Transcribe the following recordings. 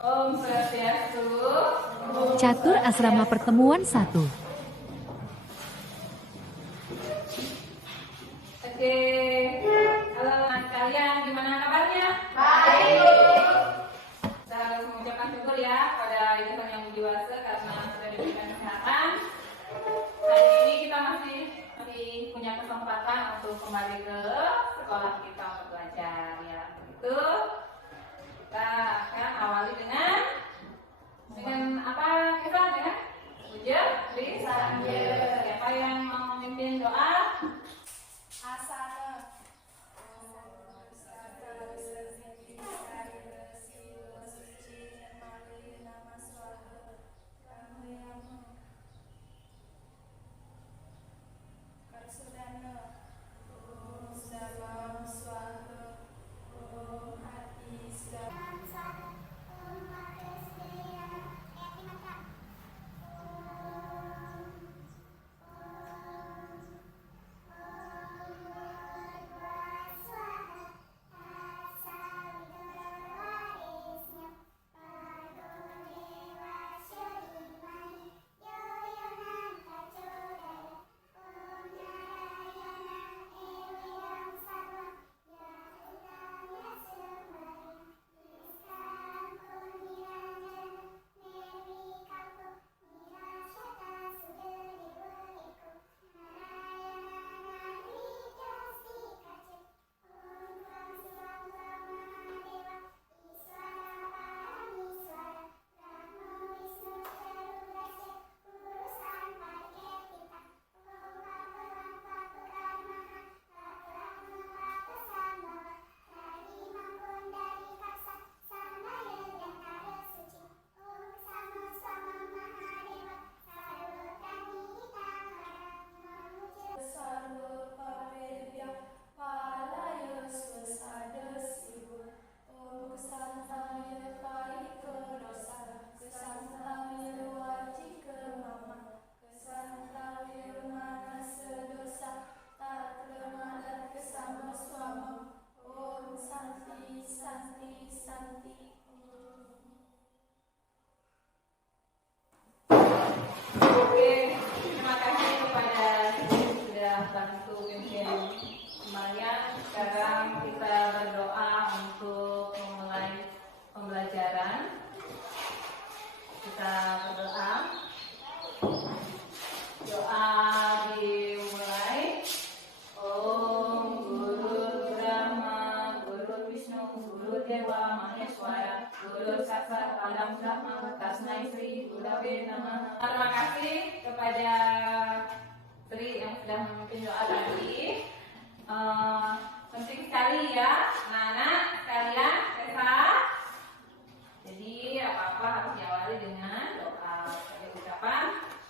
Om Swastiastu. Catur Asrama Pertemuan 1. Oke, halo kalian, gimana kabarnya? Baik. Kita harus mengucapkan syukur ya pada Ibu Yang Budi Wase karena sudah diberikan kesehatan. Hari ini kita masih punya kesempatan untuk kembali ke sekolah kita untuk belajar ya. Begitu. Kita akan awali dengan apa kita dengan puja di Sanjaya. Siapa yang mau memimpin doa? Asana. Oke, terima kasih kepada sudah bantu pimpin kembalian. Sekarang kita berdoa untuk memulai pembelajaran. Kita berdoa. Doa dimulai. Om Guru Brahma, Guru Vishnu, Guru Dewa Maheswara, Guru Saksat Alam Brahma, Tasmai Sri Gurave Namah. Terima kasih kepada Sri yang sudah memimpin doa tadi. Penting sekali ya, anak-anak sekalian, Eva. Jadi apa-apa harus diawali dengan doa. Sebagai ucapan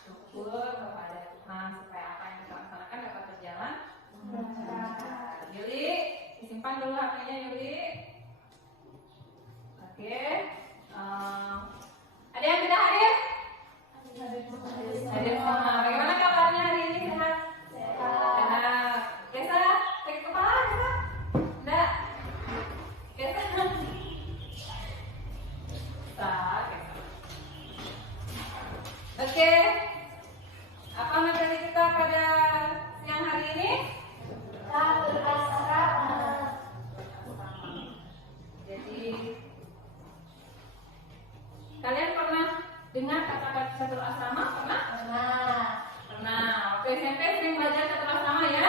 syukur kepada Tuhan supaya apa yang kita laksanakan dapat berjalan. Yuli, disimpan dulu HP-nya Yuli. Oke. Ada yang tidak hadir? Hadir semua. Bagaimana kabarnya hari ini? Sehat? Sehat. Biasa sakit kepala? Biasa? Enggak? Biasa? Sakit. Oke. Apa materi kita pada siang hari ini? Jadi kalian pernah dengar kata-kata catur asrama? Pernah? Pernah. Waktu SMP sering belajar catur asrama ya?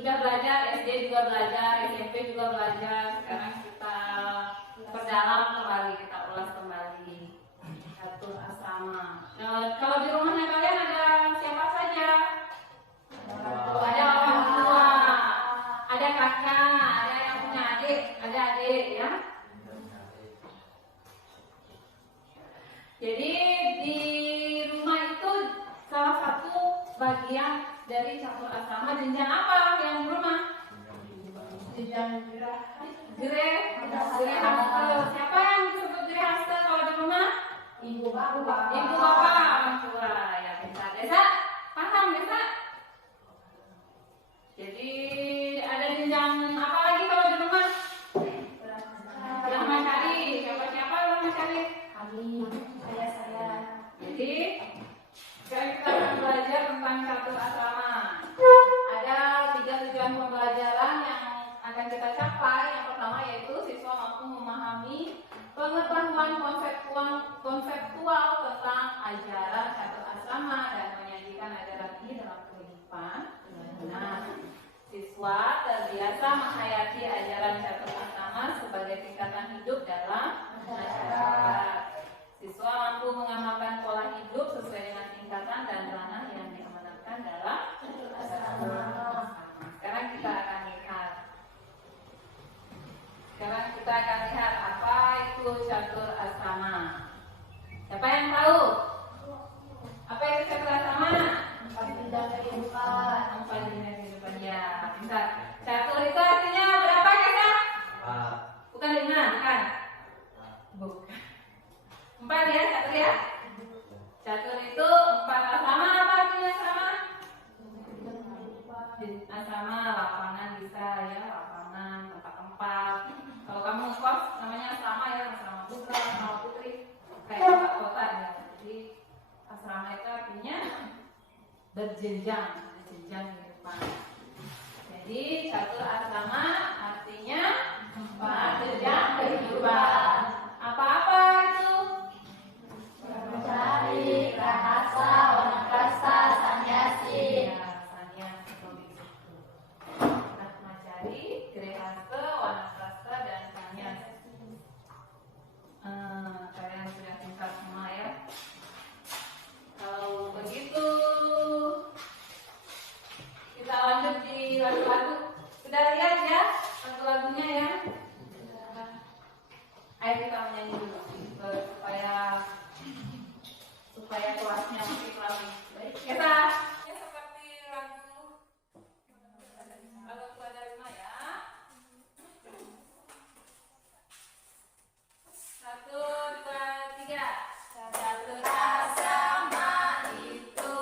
Sudah belajar, SD juga belajar, SMP juga belajar. Sekarang kita perdalam kembali, kita ulas kembali catur asrama. Kalau di rumahnya kalian ada siapa saja? Ada orang tua, ada kakak, ada yang punya adik, ada adik ya. Jadi di rumah itu salah satu bagian dari catur asrama. Jenjang apa yang di rumah? Jenjang gere haste. Siapa yang disebut gere haste kalau di rumah? Ibu bapak. Ibu bapak orang tua ya. Desa paham desa? Jadi ada jenjang apa lagi kalau di rumah? Brahmacari. Siapa-siapa brahmacari? Jadi sekarang kita akan belajar tentang catur asrama. Ada 3 tujuan pembelajaran yang akan kita capai. Yang pertama yaitu siswa mampu memahami pengetahuan konseptual tentang ajaran catur asrama dan menyajikan ajaran ini dalam kehidupan. Nah, siswa terbiasa menghayati ajaran catur asrama sebagai tingkatan hidup dalam masyarakat. Siswa mampu mengamalkan pola hidup sesuai dengan tingkatan dan ranah yang diamanatkan dalam catur asrama. Sekarang kita akan lihat apa itu catur asrama. Siapa yang tahu? Apa itu catur asrama? 4 bidang kehidupan ya. Bentar. Catur itu artinya berapa kakak? Bukan 5, bukan? Bukan. 4 ya, catur ya. Catur itu 4 asrama. Apa artinya asrama? Asrama lapangan bisa ya, lapangan, tempat-tempat. Kalau kamu ngekos namanya asrama ya, asrama putra, asrama putri, kayak tempat kota ya. Jadi asrama itu artinya berjenjang kehidupan. Jadi catur asrama artinya 4 jenjang kehidupan. Apa-apa itu? Brahmacari, Grahasa, Wanaprastha, Sannyasi. Ya, sannyasi Brahmacari, Grihasta, Wanaprastha, dan sannyasi. Kalian sudah pintar semua ya. Kalau begitu kita lanjut di lagu-lagu. Sudah lihat ya lagu-lagunya ya. Ayo kita menyanyi dulu supaya kelasnya makin rapi. Baik, kita ya seperti lagu ada 5 ya. 1, 2, 3. Catur asrama itu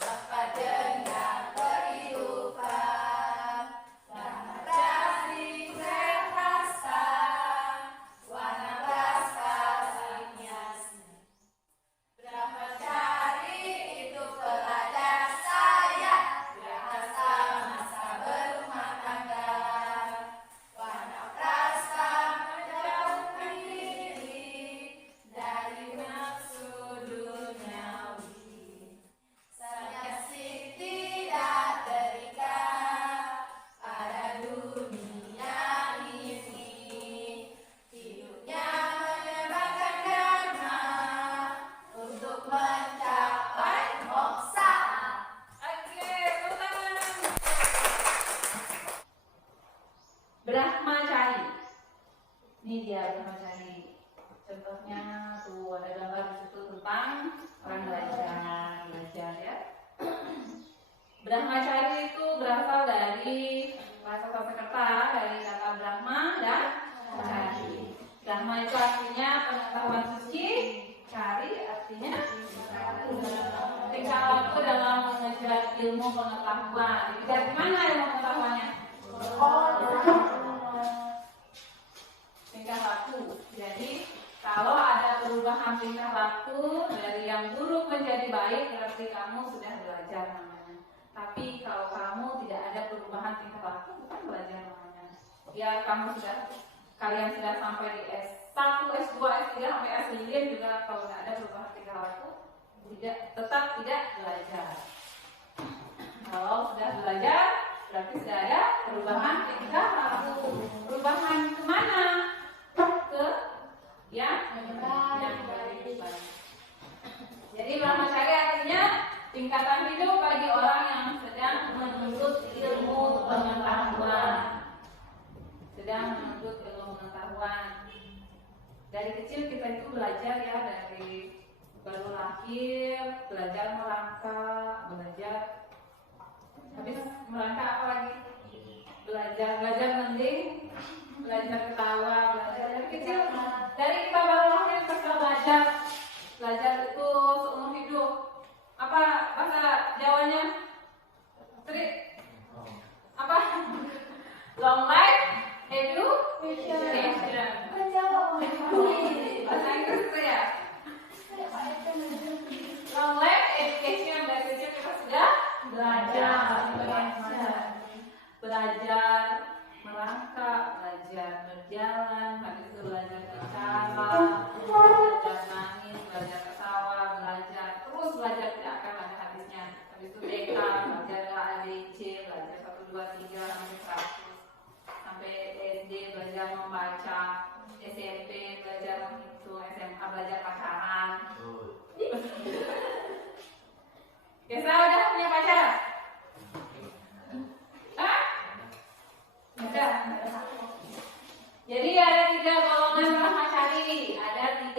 dapat dengan kehidupan. Brahmacari, Grihasta, Wanaprastha, sannyasi. Brahmacari itu pelajar saya, Grihasta masa berumah tangga, Wanaprastha menjauhkan diri dari nafsu duniawi. Sannyasi tidak terikat pada dunia ini, hidupnya menyebarkan dharma untuk mencapai moksa. Oke, tepuk tangan. Brahmacari. Ini dia Brahmacari. Contohnya tuh ada gambar di situ tentang orang belajar ya. Brahmacari itu berasal dari bahasa Sanskerta, dari kata Brahma dan cari. Brahma itu artinya pengetahuan suci, cari artinya tingkah laku dalam mengejar ilmu pengetahuan. Dari mana ilmu pengetahuannya? Tingkah laku. Jadi kalau ada perubahan tingkah laku dari yang buruk menjadi baik, berarti kamu sudah belajar namanya. Tapi kalau kamu tidak ada perubahan tingkah laku, bukan belajar namanya. Ya kalian sudah sampai di S1, S2, S3, sampai S5 juga kalau tidak ada perubahan tingkah laku, tetap tidak belajar. Kalau sudah belajar, berarti sudah ada perubahan tingkah laku. Perubahan kemana? Ke yang baik. Jadi Brahmacari artinya tingkatan hidup bagi orang yang sedang menuntut ilmu pengetahuan. Dari kecil kita itu belajar ya, dari baru lahir belajar merangkak, belajar habis merangkak apa lagi? Belajar mending, belajar ketawa, belajar dari kecil. Dari kita baru lahir kita belajar itu seumur hidup. Apa bahasa Jawanya? Apa? Long life education. Bahasa Inggris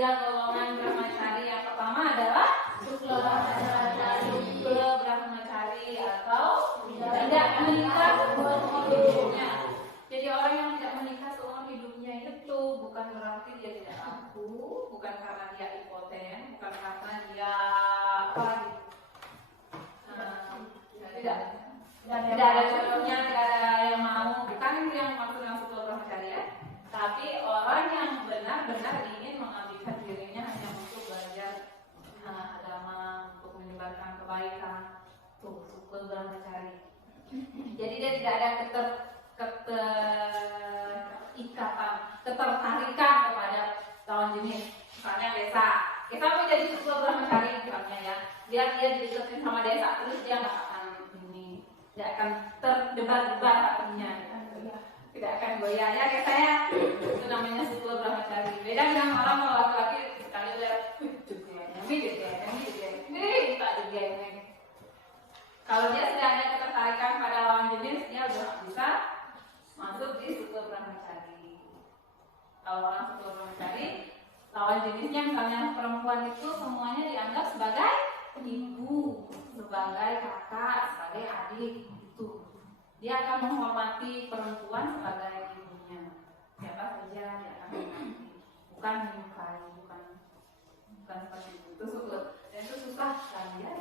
3 golongan brahmacari. Yang pertama adalah Sukla brahmacari atau tidak menikah seumur hidupnya. Jadi orang yang tidak menikah seumur hidupnya itu bukan berarti dia tidak mampu, bukan karena dia impoten, bukan karena dia apa gitu. Tidak ada jodohnya, tidak ada yang mau, bukan itu yang maksud yang Sukla brahmacari ya. Tapi orang yang benar-benar ingin mengabdikan dirinya hanya untuk belajar agama, untuk menyebarkan kebaikan, tuh Sukla brahmacari. Jadi dia tidak ada ketertarikan kepada lawan jenis. Misalnya desa mau jadi Sukla brahmacari misalnya ya, dia dideketin sama desa terus dia nggak akan terdebar-debar hatinya, tidak akan goyah ya kayak saya. Itu namanya Sukla brahmacari. Beda dengan orang kalau laki-laki sekali lihat ini tak juga ini. Kalau dia sudah ada ketertarikan pada lawan jenis, dia udah bisa masuk di Sukla brahmacari. Kalau orang Sukla brahmacari, lawan jenisnya misalnya perempuan itu semuanya dianggap sebagai ibu, sebagai kakak, sebagai adik itu. Dia akan menghormati perempuan sebagai ibunya. Siapa saja dia akan menghormati, bukan menyukai, bukan seperti itu. Itu Sukla. Dan itu susah sekali ya.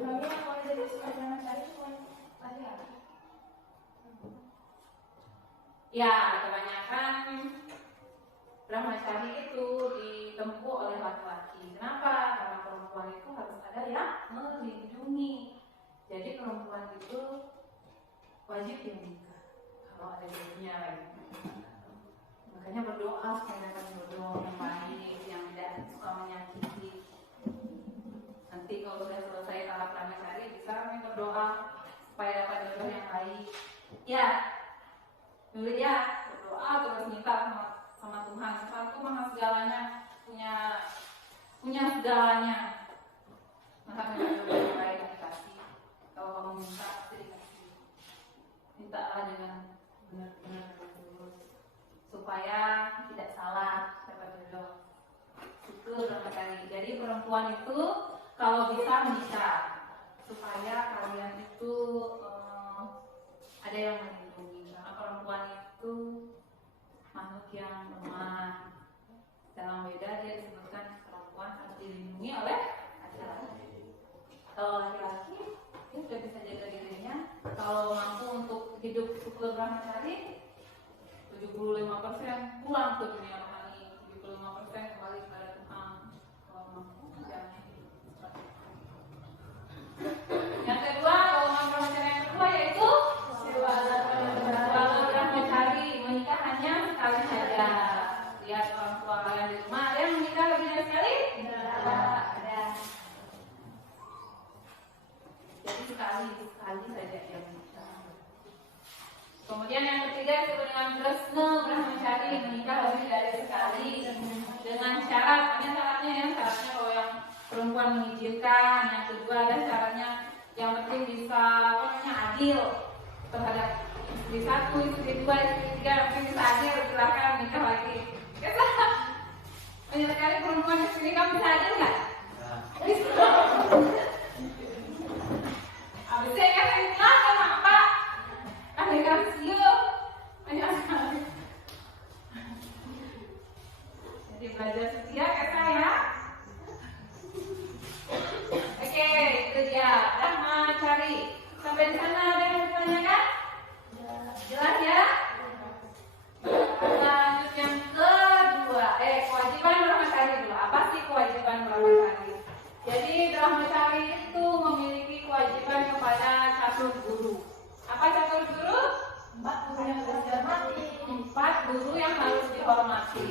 Namanya kalau jadi Sukla brahmacari tadi apa? Ya, kebanyakan brahmacari itu ditempuh oleh laki-laki. Kenapa? Karena perempuan itu harus ada yang melindungi. Jadi perempuan itu wajib menikah kalau ada jodohnya lagi. Makanya berdoa supaya dapat jodoh yang baik, yang tidak suka menyakiti. Nanti kalau sudah selesai tahap brahmacari bisa kami berdoa supaya dapat jodoh yang baik. Ya, dulu ya berdoa terus minta sama Tuhan. Tuhan itu maha segalanya, punya segalanya. Maka minta jodoh yang baik dikasih. Kalau kamu minta pasti dikasih. Mintalah dengan benar-benar tulus supaya tidak salah dapat jodoh. Itu brahmacari. Jadi perempuan itu kalau bisa menikah supaya kalian itu ada yang melindungi. Karena perempuan itu makhluk yang lemah. Dalam Weda dia disebutkan perempuan harus dilindungi oleh laki-laki. Kalau laki-laki dia sudah bisa jaga dirinya. Kalau mampu untuk hidup Sukla brahmacari, 75% pulang ke dunia rohani, 75% kembali kepada Tuhan. Kalau mampu jangan. Yang kedua, golongan brahmacari yang kedua yaitu Sewala brahmacari, menikah hanya sekali saja. Lihat orang tua kalian di rumah, ada yang menikah lebih dari sekali? Ada. Jadi sekali saja dia menikah. Kemudian yang ketiga disebut dengan Kresna brahmacari, menikah lebih dari sekali dengan syarat. Hanya syaratnya ya, syaratnya kalau yang perempuan mengizinkan. Yang kedua ada syaratnya, yang penting bisa adil terhadap istri satu, istri dua, istri tiga. Yang penting bisa adil, silakan nikah lagi. Banyak sekali perempuan di sini, kamu bisa adil nggak? Bisa. Abis saya kan silakan apa? Kan siap. Banyak sekali. Jadi belajar setia kayak saya. Oke, itu dia brahmacari. Sampai di sana ada yang ditanyakan? Jelas ya? Lanjut yang kedua, kewajiban brahmacari dulu. Apa sih kewajiban brahmacari? Jadi brahmacari itu memiliki kewajiban kepada catur guru. Apa catur guru? 4 guru yang harus dihormati. 4 guru yang harus dihormati.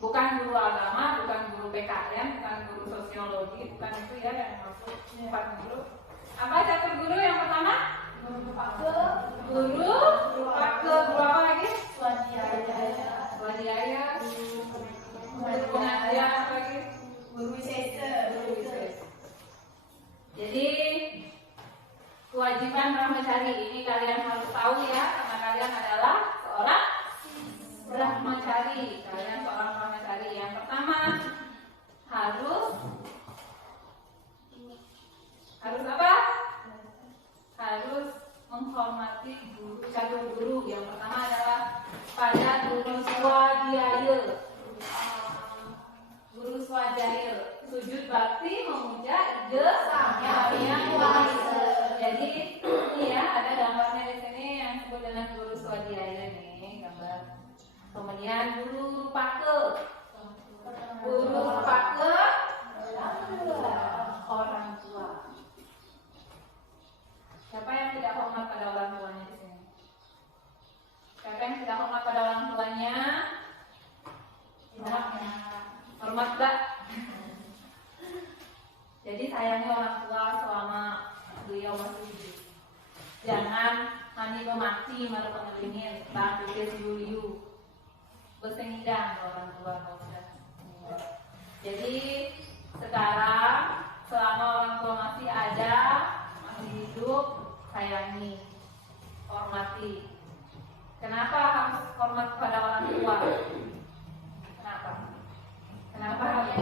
Bukan guru agama, bukan guru PKN, bukan guru sosiologi, bukan itu ya yang maksud 4 guru. Apa catur guru yang pertama? Guru pake, guru apa lagi? Swadhyaya, guru pengajar apa lagi? Guru wisesa. Jadi kewajiban brahmacari ini kalian harus tahu ya, karena kalian adalah seorang brahmacari. Kalian seorang brahmacari. Yang pertama yang wiser. Jadi ini ya ada gambarnya di sini yang disebut dengan guru swadhyaya nih gambar. Kemudian guru pake. Guru pake orang tua. Siapa yang tidak hormat pada orang tuanya di sini? Siapa yang tidak hormat pada orang tuanya? Hormat tak? Jadi sayangi orang tua selama beliau masih hidup. Jangan mani memaki malah pengelingin, tak pikir siu-liu, bersengidang orang tua kau sudah. Jadi sekarang selama orang tua masih ada, masih hidup, sayangi, hormati. Kenapa harus hormat kepada orang tua? Kenapa? Kenapa harus?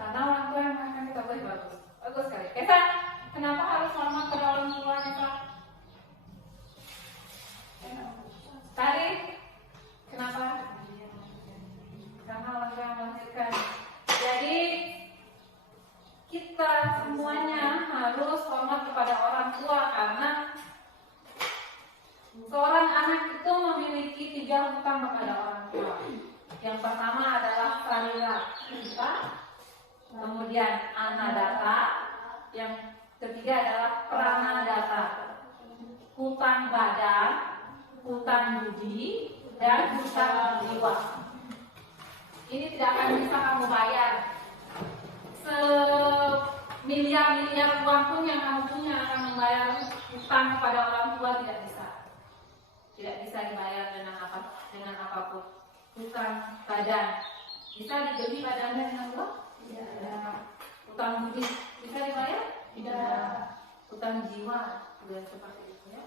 Karena orang tua yang akan kita beri bagus. Bagus sekali. Esa, kenapa harus hormat kepada orang tua, Esa? Tadi, kenapa? Karena orang tua yang melahirkan. Jadi kita semuanya harus hormat kepada orang tua karena seorang anak itu memiliki 3 hutang kepada orang tua. Yang pertama adalah sarira, kemudian anadata, yang ketiga adalah pranadata, hutang badan, hutang budi, dan hutang jiwa. Ini tidak akan bisa kamu bayar. Semiliar-miliar uang pun yang kamu punya akan membayar hutang kepada orang tua tidak bisa. Tidak bisa dibayar dengan apapun. Hutang badan bisa dibeli badannya dengan uang? Tidak. Hutang budi bisa dibayar? Tidak. Hutang jiwa juga seperti itu ya.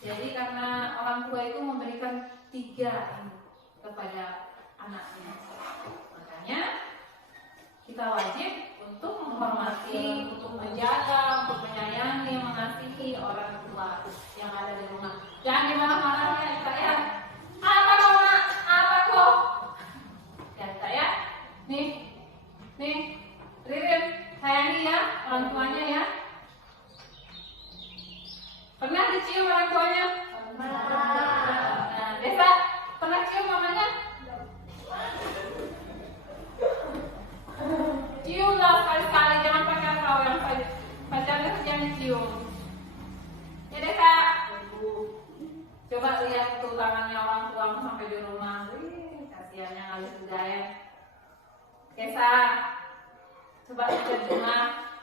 Jadi karena orang tua itu memberikan 3 ini kepada anaknya, makanya kita wajib untuk menghormati, untuk menjaga, untuk menyayangi, mengasihi orang tua yang ada di rumah. Jangan dimarah-marahin ya, saya. Apa kau nak? Apa kau? Dan saya, nih, Ririn, sayangi ya orang tuanya ya. Pernah dicium orang tuanya? Nah, Desa, pernah cium mamanya? Ciumlah sekali-sekali, jangan pakai kau yang pacarnya jangan cium. Ya Desa, coba lihat tuh tangannya orang tuamu sampai di rumah. Kasihannya ngalir budaya. Desa, coba lihat di rumah,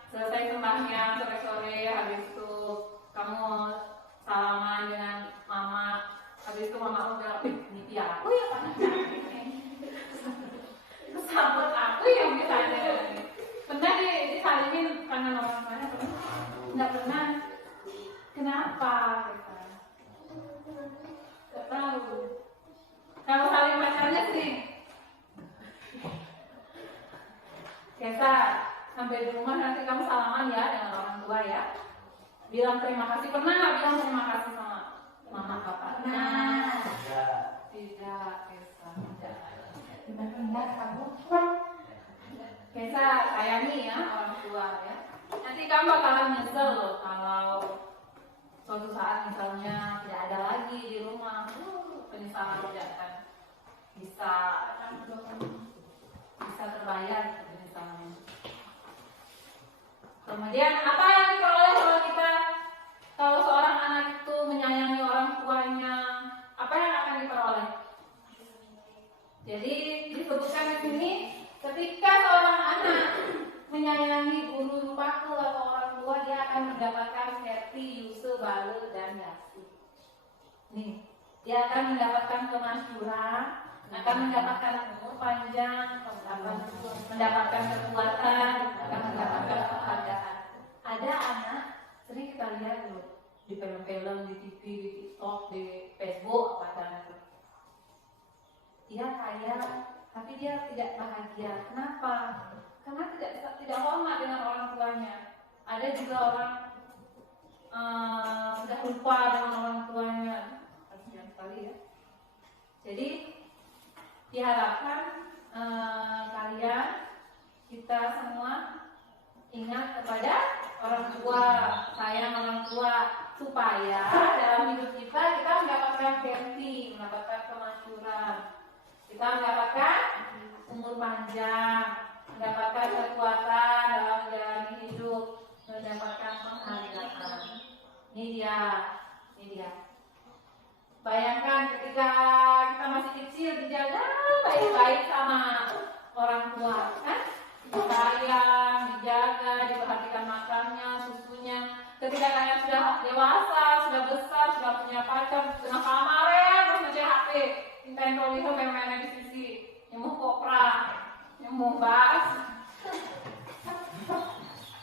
selesai sembahyang sore-sore, habis itu kamu salaman dengan mama, habis itu mama udah ini aku ya kan sambut aku yang misalnya pernah disalimin karena orang tuanya nggak pernah. Kenapa? Nggak tahu. Kalau saling pacarnya sih biasa sampai di rumah nanti kamu salaman ya dengan orang tua ya. Bilang terima kasih. Pernah nggak bilang terima kasih sama mama papa? Nah, tidak, Kesa. Benar kamu. Kesa sayangi ya orang tua ya. Nanti kamu bakalan nyesel loh kalau suatu saat misalnya tidak ada lagi di rumah. Penyesalan tidak akan bisa terbayar penyesalannya. Kemudian apa yang diperoleh kalau seorang anak itu menyayangi orang tuanya, apa yang akan diperoleh? Jadi disebutkan di sini ketika seorang anak menyayangi guru paku atau orang tua, dia akan mendapatkan serti, yuse, balu, dan yasi. Nih, dia akan mendapatkan kemasyhuran, akan mendapatkan umur panjang, mendapatkan kekuatan, akan mendapatkan penghargaan. Ada anak sering kita lihat loh di film-film, di TV, di TikTok, di Facebook, apa itu. Dia kaya, tapi dia tidak bahagia. Kenapa? Karena tidak hormat dengan orang tuanya. Ada juga orang sudah lupa dengan orang tuanya. Kasihan sekali ya. Jadi diharapkan kalian, kita semua ingat kepada orang tua, sayang orang tua, supaya dalam hidup kita mendapatkan verti, mendapatkan kemakmuran, kita mendapatkan umur panjang, mendapatkan kekuatan dalam menjalani hidup, mendapatkan penghargaan. Ini dia. Bayangkan ketika kita masih kecil dijaga baik-baik sama orang tua, kan? Sayang, dijaga, diperhatikan makannya, susunya. Ketika kalian sudah dewasa, sudah besar, sudah punya pacar, sudah kamar terus mencari HP, Nintendo itu main-mainnya di sisi, nyemuh kopra, nyemuh bas.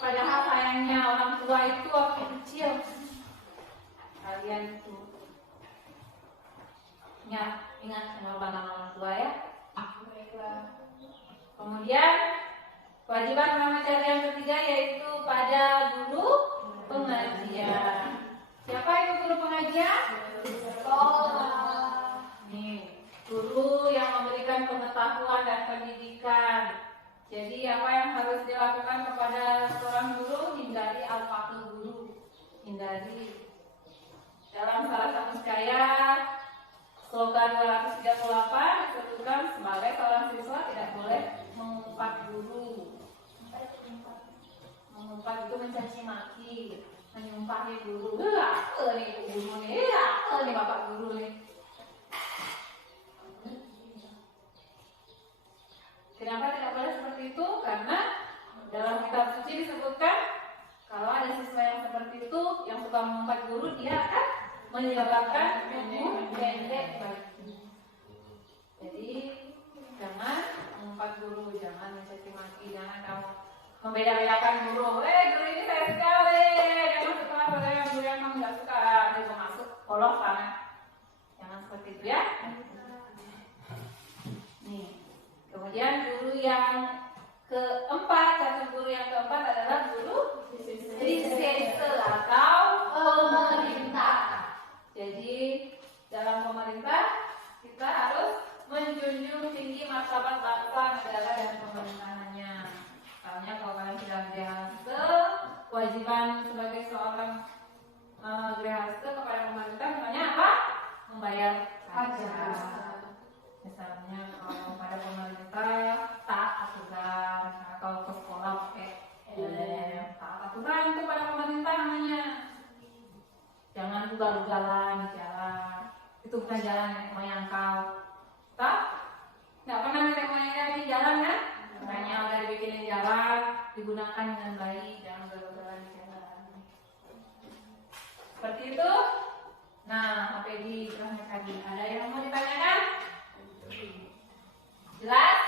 Padahal sayangnya orang tua itu waktu kecil, kalian itu ingat pengorbanan orang tua ya. Kemudian kewajiban pramajari yang ketiga yaitu pada guru pengajian. Siapa itu guru pengajian? Sekolah. Nih, guru yang memberikan pengetahuan dan pendidikan. Jadi apa yang harus dilakukan kepada seorang guru? Hindari al-faqih guru. Hindari. Dalam salah satu sekaya slogan 238 disebutkan sebagai seorang siswa tidak boleh mengumpat guru. Mengumpat itu mencaci maki, menyumpahi guru. Apa nih guru nih? Apa nih bapak guru nih? Kenapa tidak boleh seperti itu? Karena dalam kitab suci disebutkan kalau ada siswa yang seperti itu, yang suka mengumpat guru, dia akan menyebabkan umur pendek bagi. Jadi jangan mengumpat guru, jangan mencaci maki, jangan kamu membeda-bedakan guru. Guru ini saya sekali, dia masuk kelas, padahal guru yang kamu nggak suka, dia mau masuk polos sana. Jangan seperti itu ya. Nih, kemudian guru yang keempat, guru yang keempat adalah guru disese atau pemerintah. Jadi dalam pemerintah kita harus menjunjung tinggi martabat bangsa, negara dan pemerintahannya. Misalnya kalau kalian sudah grehase, kewajiban sebagai seorang grehase kepada pemerintah misalnya apa? Membayar pajak. Misalnya kalau pada pemerintah taat aturan, atau ke sekolah pakai taat aturan itu pada pemerintah namanya. Jangan ugal-ugalan di jalan. Itu bukan jalan nenek moyang kau. Tak? Nggak pernah nenek moyangnya di jalan kan? Makanya udah dibikinin jalan, digunakan dengan baik, jangan ugal-ugalan di jalan. Seperti itu. Nah, sampai di terakhir tadi ada yang mau ditanyakan? Jelas?